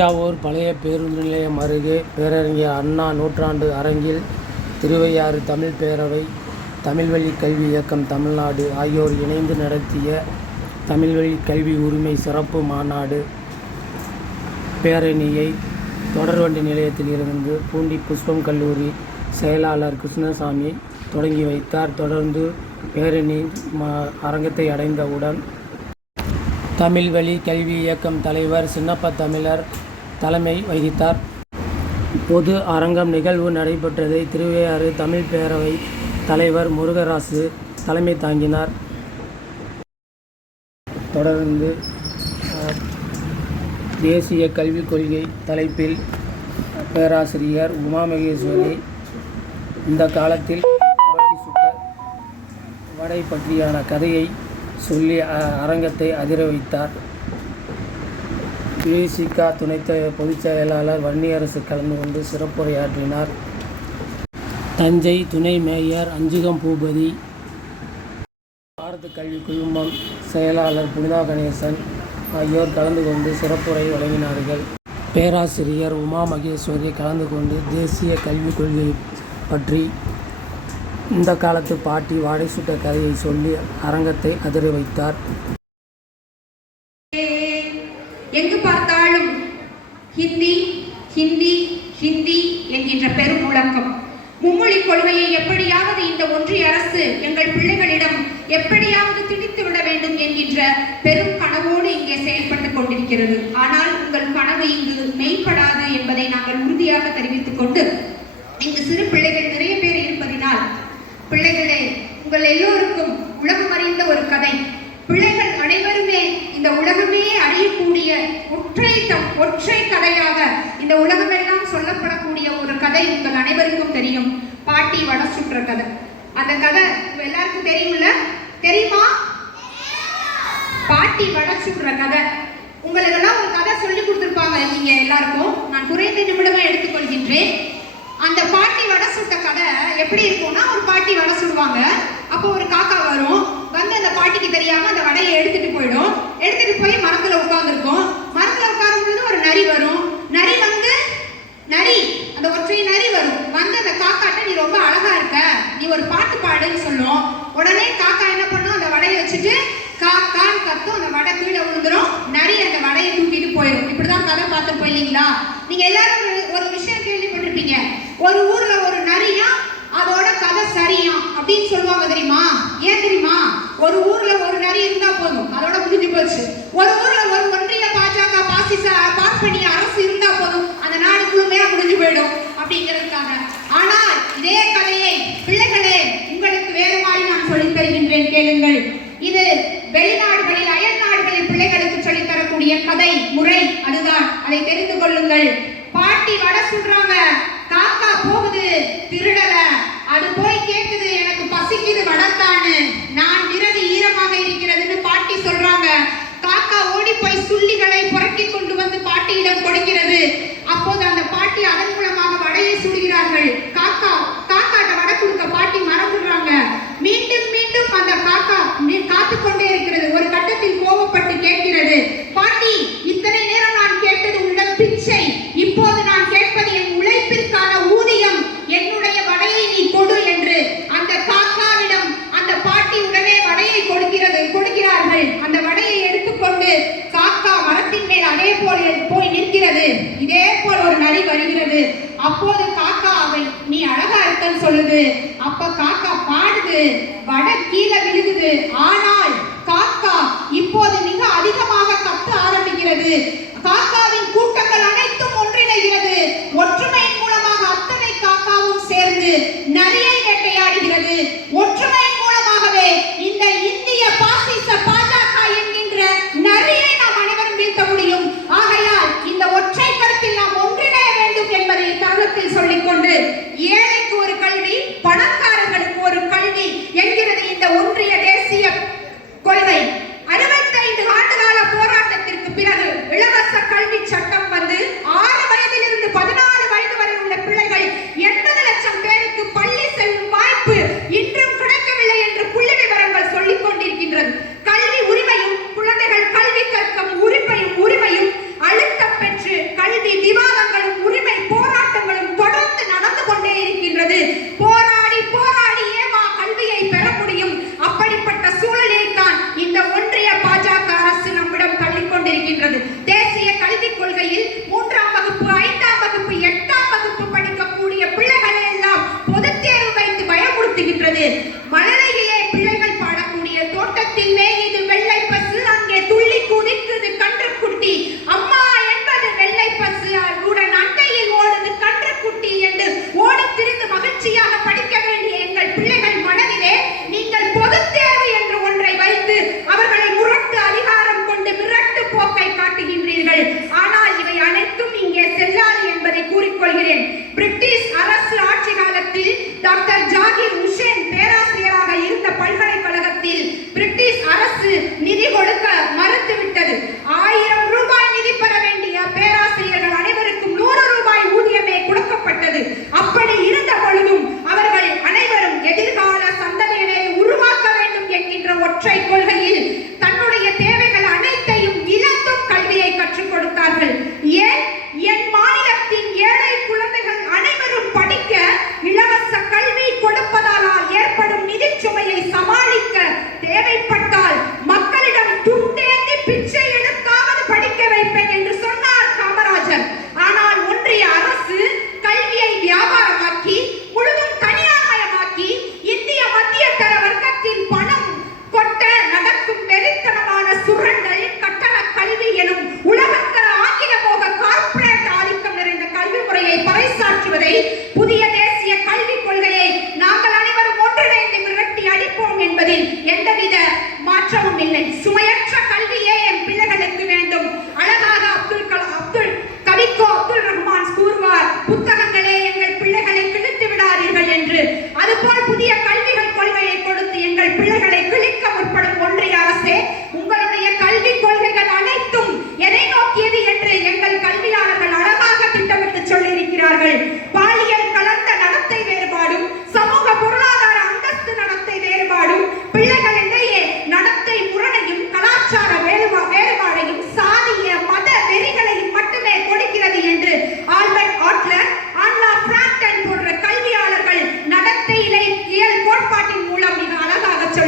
தஞ்சாவூர் பழைய பேருந்து நிலையம் அருகே பேரறிஞர் அண்ணா நூற்றாண்டு அரங்கில் திருவையாறு தமிழ் பேரவை தமிழ்வழி கல்வி இயக்கம் தமிழ்நாடு ஆகியோர் இணைந்து நடத்திய தமிழ்வழி கல்வி உரிமை சிறப்பு மாநாடு பேரணியை தொடர்வண்டி நிலையத்தில் இருந்து பூண்டி புஷ்பம் கல்லூரி செயலாளர் கிருஷ்ணசாமி தொடங்கி வைத்தார். தொடர்ந்து பேரணி ம- அரங்கத்தை அடைந்தவுடன் தமிழ் வழி கல்வி இயக்கம் தலைவர் சின்னப்ப தமிழர் தலைமை வகித்தார். பொது அரங்கம் நிகழ்வு நடைபெற்றதை. திருவையாறு தமிழ் பேரவை தலைவர் முருகராசு தலைமை தாங்கினார். தொடர்ந்து தேசிய கல்விக் கொள்கை தலைப்பில் பேராசிரியர் உமா மகேஸ்வரி இந்த காலத்தில் புரட்டி சுட்ட வடை பற்றியான கதையை சொல்லி அ- அரங்கத்தை அதிர வைத்தார். விசிகா துணைத் பொதுச் செயலாளர் வன்னியரசு கலந்து கொண்டு சிறப்புரையாற்றினார். தஞ்சை துணை மேயர் அஞ்சுகம் பூபதி பாரத கல்வி குழுமம் செயலாளர் புனிதா கணேசன் ஆகியோர் கலந்து கொண்டு சிறப்புரை வழங்கினார்கள். பேராசிரியர் உமா மகேஸ்வரி கலந்து கொண்டு தேசிய கல்விக் கொள்கை பற்றி இந்த காலத்து பாட்டி வாடை சுட்ட கதையை சொல்லி அரங்கத்தை அதிர வைத்தார் எங்கு பார்த்தாலும் ஹிந்தி ஹிந்தி ஹிந்தி என்கின்ற பெரும் முழக்கம் மும்மொழி கொள்கையை எப்படியாவது இந்த ஒன்றிய அரசு எங்கள் பிள்ளைகளிடம் எப்படியாவது திணித்து விட வேண்டும் என்கின்ற பெரும் கனவோடு இங்கே செயல்பட்டுக் கொண்டிருக்கிறது. ஆனால் உங்கள் கனவு இங்கு மெய்ப்படாது என்பதை நாங்கள் உறுதியாக தெரிவித்துக் கொண்டு இங்கு சிறு பிள்ளைகள் நிறைய பேர் இருப்பதினால் பிள்ளைகளே உங்கள் எல்லோருக்கும் உலகம் அறிந்த ஒரு கதை. பிள்ளைகள் அனைவருமே இந்த உலகமே அறியக்கூடிய ஒற்றை தம் ஒற்றை கதையாக இந்த உலகமெல்லாம் சொல்லப்படக்கூடிய ஒரு கதை உங்கள் அனைவருக்கும் தெரியும். பாட்டி வட சுற்ற கதை. அந்த கதை உங்க எல்லாருக்கும் தெரியும்ல? தெரியுமா? பாட்டி வட சுடுற கதை. உங்களுக்கெல்லாம் ஒரு கதை சொல்லி கொடுத்துருப்பாங்க நீங்க எல்லாருக்கும். நான் குறைந்த நிமிடமே எடுத்துக்கொள்கின்றேன் அந்த பாட்டி வடை சுட்ட கதை எப்படி இருக்கும்னா ஒரு பாட்டி வடை சுடுவாங்க. அப்போ ஒரு காக்கா வரும். வந்து அந்த பாட்டிக்கு தெரியாம அந்த வடையை எடுத்துட்டு போயிடும் எடுத்துட்டு போய் மரத்துல உட்கார்ந்துருக்கும் மரத்துல உட்காரும் பொழுது ஒரு நரி வரும் நரி வந்து நரி அந்த ஒற்றை நரி வரும் வந்து அந்த காக்காட்ட நீ ரொம்ப அழகா இருக்க நீ ஒரு பாட்டு பாடுன்னு சொல்லும் உடனே காக்கா என்ன பண்ணும் அந்த வடையை வச்சுட்டு காக்கான்னு கத்தும் அந்த வடை கீழே விழுந்துரும் நரி அந்த வடையை தூக்கிட்டு போயிடும் இப்படிதான் கதை பார்த்துருப்போம் இல்லைங்களா? நீங்க எல்லாரும் ஒரு ஒரு விஷயம் கேள்விப்பட்டிருப்பீங்க. ஒரு ஊர்ல ஒரு நரியா அதோட கதை சரியா அப்படின்னு சொல்லுவாங்க தெரியுமா? ஏன் தெரியுமா? ஒரு ஊர்ல ஒரு நரி இருந்தா போதும். அதோட முடிஞ்சு போச்சு. ஒரு ஊர்ல ஒரு ஒன்றிய பாஜக பாசிச பார்ப்பனிய அரசு இருந்தா போதும் அந்த நாடு முழுமையா முடிஞ்சு போயிடும் அப்படிங்கிறதுக்காக ஆனால் இதே கதையை பிள்ளைகளே உங்களுக்கு வேறு மாதிரி நான் சொல்லித் தருகின்றேன் கேளுங்கள் இது வெளிநாடுகளில் அயல் நாடுகளில் பிள்ளைகளுக்கு சொல்லித் தரக்கூடிய கதை முறை அதுதான் அதை தெரிந்து கொள்ளுங்கள் பாட்டி வடை சுடுறாங்க காக்கா போகுது திருடல அது போய் கேக்குது எனக்கு பசிக்குது வடத்தான்னு நான் விரதி ஈரமாக இருக்கிறதுன்னு பாட்டி சொல்றாங்க காக்கா ஓடி போய் சுள்ளிகளை புரட்டி கொண்டு வந்து பாட்டியிடம் கொடுக்கிறது அப்போது அந்த பாட்டி அதன் மூலமாக வடையை சுடுகிறார்கள் காக்கா காக்காட்ட வடை கொடுக்க பாட்டி மறந்துடுறாங்க மீண்டும் மீண்டும் அந்த காக்கா நீ- காத்துக் கொண்டே இருக்கிறது ஒரு கட்டத்தில் கோபப்பட்டு கேட்கிறது பாட்டி இத்தனை நேரம் நான் கேட்டது உன்னிடம் பிச்சை இப்போது நான் கேட்பது என் உழைப்பிற்கான ஊதியம் என்னுடைய வடையை நீ கொடு என்று அந்த காக்காவிடம் அந்த பாட்டி உடனே வடையை கொடுக்கிறது கொடுக்கிறார்கள் அந்த வடையை எடுத்துக்கொண்டு காக்கா மரத்தின் மேல் அதே போல் போய் நிற்கிறது இதே போல் ஒரு நரி வருகிறது அப்போது காக்கா அவை நீ அழகா இருக்கன்னு சொல்லுது அப்ப காக்கா பாடுது வடை கீழே விழுகுது ஆனா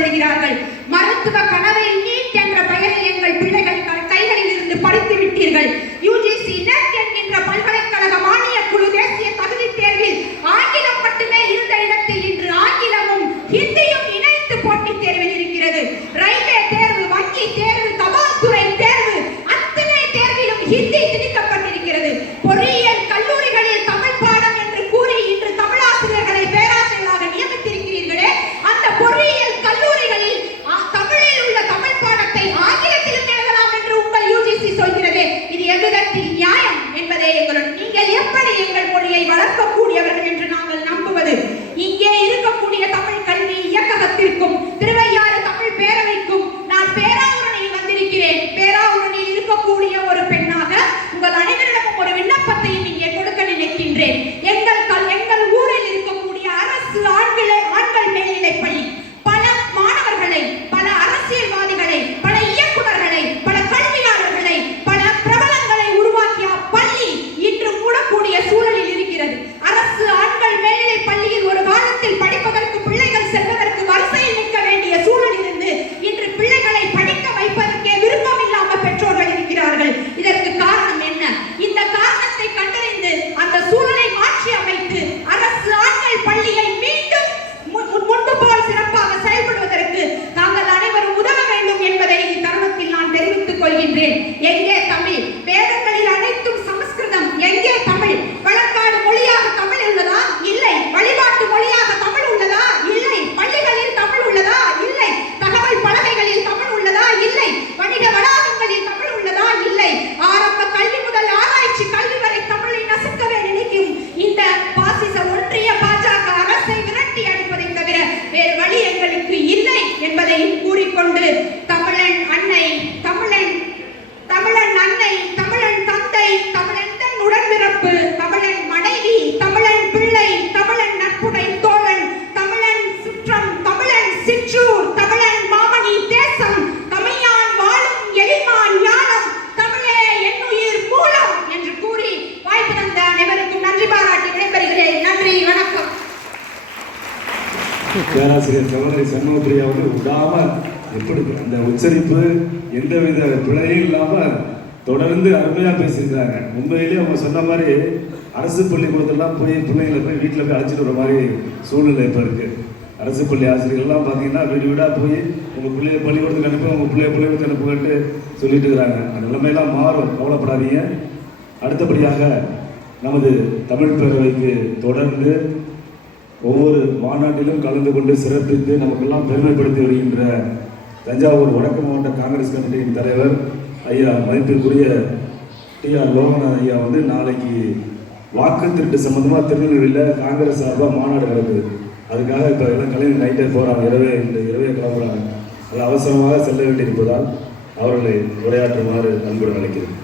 கொள்கிறார்கள் மருத்துவ கலவை நீட் என்ற பெயரில் எங்கள் பிள்ளைகள் கைகளில் இருந்து படித்து விட்டீர்கள். யூஜிசி நெட் என்கின்ற பல்கலைக்கழக மானிய குழு தேசிய தகுதி தேர்வில் ஆங்கிலம் மட்டுமே இருந்த இடத்தில் இன்று ஆங்கிலமும் ஹிந்தியும் இணைத்து போட்டித் தேர்வில் இருக்கிறது. ரயில்வே தேர்வு வங்கி தேர்வு தபால் துறை தேர்வு அத்தனை தேர்விலும் ஹிந்தி திணிக்கப்பட்ட பேராசிரியர் கவலை சண்முகப்பிரியா அவர்கள் விடாமல் எப்படி அந்த உச்சரிப்பு எந்தவித பிழையும் இல்லாமல் தொடர்ந்து அருமையாக பேசியிருக்கிறாங்க. உண்மையிலேயே அவங்க சொன்ன மாதிரி அரசு பள்ளிக்கூடத்தெல்லாம் போய் பிள்ளைங்களை போய் வீட்டில் போய் அழைச்சிட்டு வர மாதிரி சூழ்நிலை இப்போ இருக்குது அரசு பள்ளி ஆசிரியர்கள்லாம் பார்த்தீங்கன்னா வீடு வீடாக போய் உங்கள் பிள்ளைய பள்ளிக்கூடத்துக்கு அனுப்பி உங்கள் பிள்ளைய பள்ளிக்கூடத்துக்கு அனுப்புங்கன்ட்டு சொல்லிட்டு இருக்கிறாங்க. அந்த நிலைமையெல்லாம் மாறும். கவலைப்படாதீங்க. அடுத்தபடியாக நமது தமிழ் பேரவைக்கு தொடர்ந்து ஒவ்வொரு மாநாட்டிலும் கலந்து கொண்டு சிறப்பித்து நமக்கெல்லாம் பெருமைப்படுத்தி வருகின்ற தஞ்சாவூர் வடக்கு மாவட்ட காங்கிரஸ் கமிட்டியின் தலைவர் ஐயா மதிப்பிற்குரிய டி ஆர் லோகநாத் ஐயா வந்து நாளைக்கு வாக்கு திருட்டு சம்பந்தமாக திருநெல்வேலியில் காங்கிரஸ் சார்பாக மாநாடு நடக்குது. அதுக்காக இப்போ எல்லாம் கலைஞர் நைட்டே போகிறாங்க இரவே இந்த இரவே கிளம்புறாங்க. அது அவசரமாக செல்ல வேண்டியிருப்பதால் அவர்களை உரையாற்றுமாறு அன்புடன் அழைக்கிறேன்.